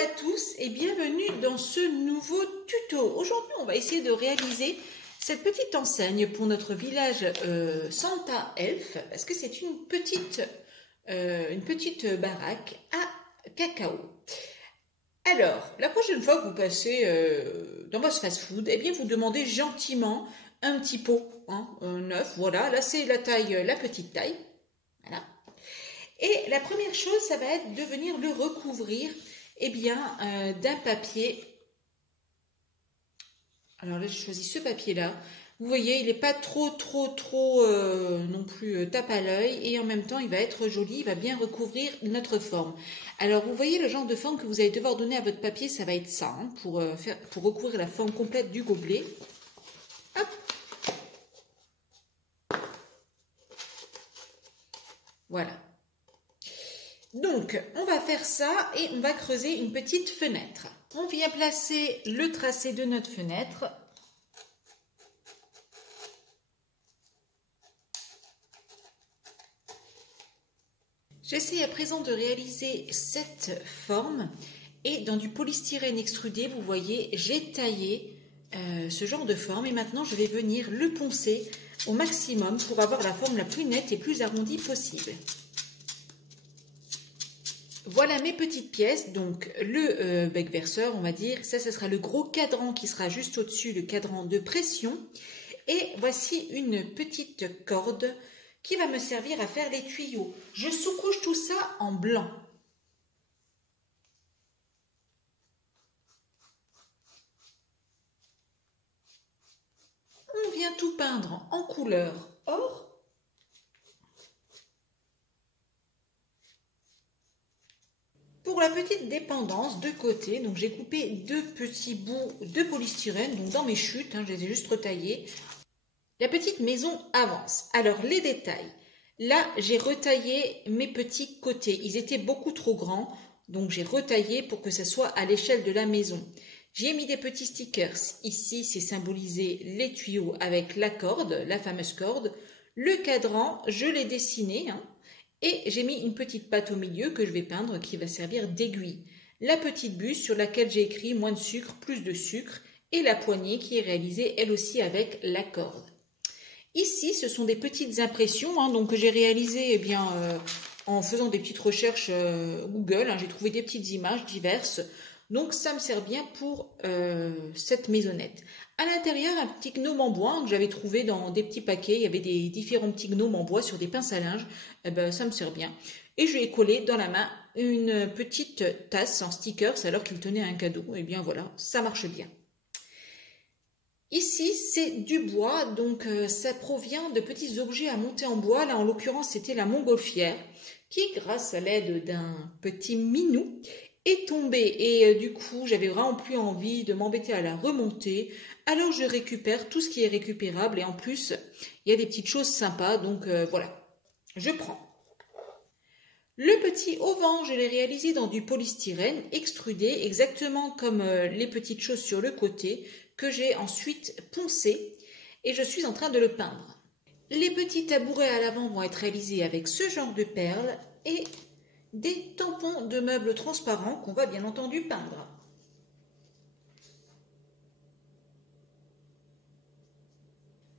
à tous et bienvenue dans ce nouveau tuto. Aujourd'hui, on va essayer de réaliser cette petite enseigne pour notre village Santa Elf parce que c'est une petite baraque à cacao. Alors, la prochaine fois que vous passez dans votre fast-food, eh bien, vous demandez gentiment un petit pot neuf. Voilà, là c'est la taille, la petite taille. Voilà. Et la première chose, ça va être de venir le recouvrir d'un papier. Alors là, j'ai choisi ce papier-là. Vous voyez, il n'est pas trop non plus tape à l'œil et en même temps, il va être joli, il va bien recouvrir notre forme. Alors, vous voyez le genre de forme que vous allez devoir donner à votre papier, ça va être ça, pour recouvrir la forme complète du gobelet. Hop. Voilà. Donc, on va faire ça et on va creuser une petite fenêtre. On vient placer le tracé de notre fenêtre. J'essaie à présent de réaliser cette forme et dans du polystyrène extrudé, vous voyez, j'ai taillé ce genre de forme et maintenant je vais venir le poncer au maximum pour avoir la forme la plus nette et plus arrondie possible. Voilà mes petites pièces, donc le bec verseur, on va dire, ça sera le gros cadran qui sera juste au-dessus, le cadran de pression. Et voici une petite corde qui va me servir à faire les tuyaux. Je sous-couche tout ça en blanc. On vient tout peindre en couleur or. Pour la petite dépendance de côté, donc j'ai coupé deux petits bouts de polystyrène, donc dans mes chutes, je les ai juste retaillés. La petite maison avance. Alors les détails. Là, j'ai retaillé mes petits côtés. Ils étaient beaucoup trop grands, donc j'ai retaillé pour que ça soit à l'échelle de la maison. J'ai mis des petits stickers. Ici, c'est symbolisé les tuyaux avec la corde, la fameuse corde. Le cadran, je l'ai dessiné, et j'ai mis une petite patte au milieu que je vais peindre qui va servir d'aiguille. La petite bûche sur laquelle j'ai écrit moins de sucre, plus de sucre. Et la poignée qui est réalisée elle aussi avec la corde. Ici, ce sont des petites impressions donc que j'ai réalisées en faisant des petites recherches Google. J'ai trouvé des petites images diverses. Donc, ça me sert bien pour cette maisonnette. À l'intérieur, un petit gnome en bois que j'avais trouvé dans des petits paquets. Il y avait des différents petits gnomes en bois sur des pinces à linge. Ça me sert bien. Et je lui ai collé dans la main une petite tasse en stickers alors qu'il tenait un cadeau. Et bien voilà, ça marche bien. Ici, c'est du bois, donc ça provient de petits objets à monter en bois. Là, en l'occurrence, c'était la montgolfière qui, grâce à l'aide d'un petit minou, est tombée. Et du coup, j'avais vraiment plus envie de m'embêter à la remonter. Alors, je récupère tout ce qui est récupérable. Et en plus, il y a des petites choses sympas. Donc, voilà, je prends. Le petit auvent, je l'ai réalisé dans du polystyrène extrudé, exactement comme les petites choses sur le côté, que j'ai ensuite poncé et je suis en train de le peindre. Les petits tabourets à l'avant vont être réalisés avec ce genre de perles et des tampons de meubles transparents qu'on va bien entendu peindre.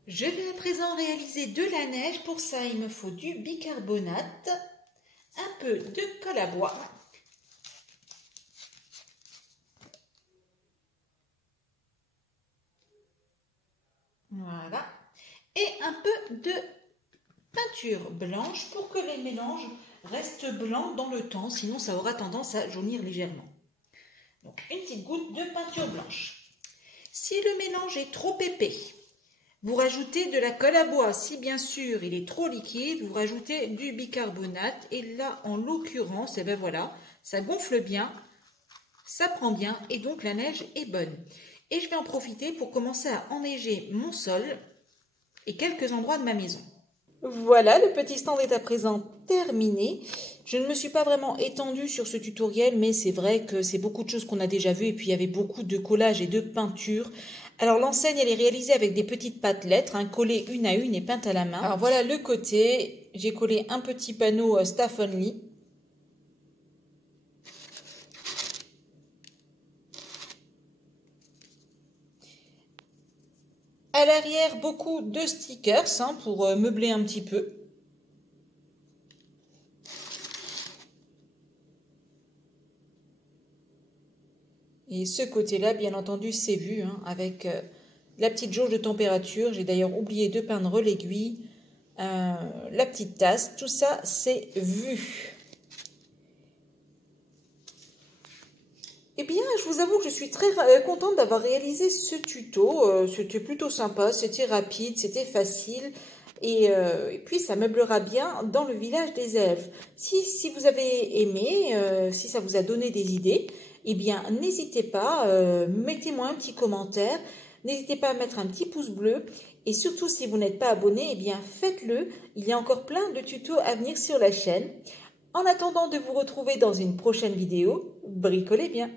Je vais à présent réaliser de la neige. Pour ça, il me faut du bicarbonate, un peu de colle à bois, voilà, et un peu de peinture blanche pour que les mélanges restent blancs dans le temps, sinon ça aura tendance à jaunir légèrement. Donc une petite goutte de peinture blanche. Si le mélange est trop épais, vous rajoutez de la colle à bois. Si bien sûr il est trop liquide, vous rajoutez du bicarbonate. Et là, en l'occurrence, voilà, ça gonfle bien, ça prend bien et donc la neige est bonne. Et je vais en profiter pour commencer à enneiger mon sol et quelques endroits de ma maison. Voilà, le petit stand est à présent terminé. Je ne me suis pas vraiment étendue sur ce tutoriel, mais c'est vrai que c'est beaucoup de choses qu'on a déjà vues et puis il y avait beaucoup de collage et de peinture. Alors l'enseigne, elle est réalisée avec des petites pâtes lettres, collées une à une et peintes à la main. Alors voilà le côté, j'ai collé un petit panneau Staff Only. À l'arrière, beaucoup de stickers pour meubler un petit peu. Et ce côté-là, bien entendu, c'est vu avec la petite jauge de température. J'ai d'ailleurs oublié de peindre l'aiguille, la petite tasse. Tout ça, c'est vu. Eh bien, je vous avoue que je suis très contente d'avoir réalisé ce tuto. C'était plutôt sympa, c'était rapide, c'était facile. Et puis, ça meublera bien dans le village des elfes. Si vous avez aimé, si ça vous a donné des idées, eh bien, n'hésitez pas, mettez-moi un petit commentaire. N'hésitez pas à mettre un petit pouce bleu. Et surtout, si vous n'êtes pas abonné, eh bien, faites-le. Il y a encore plein de tutos à venir sur la chaîne. En attendant de vous retrouver dans une prochaine vidéo, bricolez bien!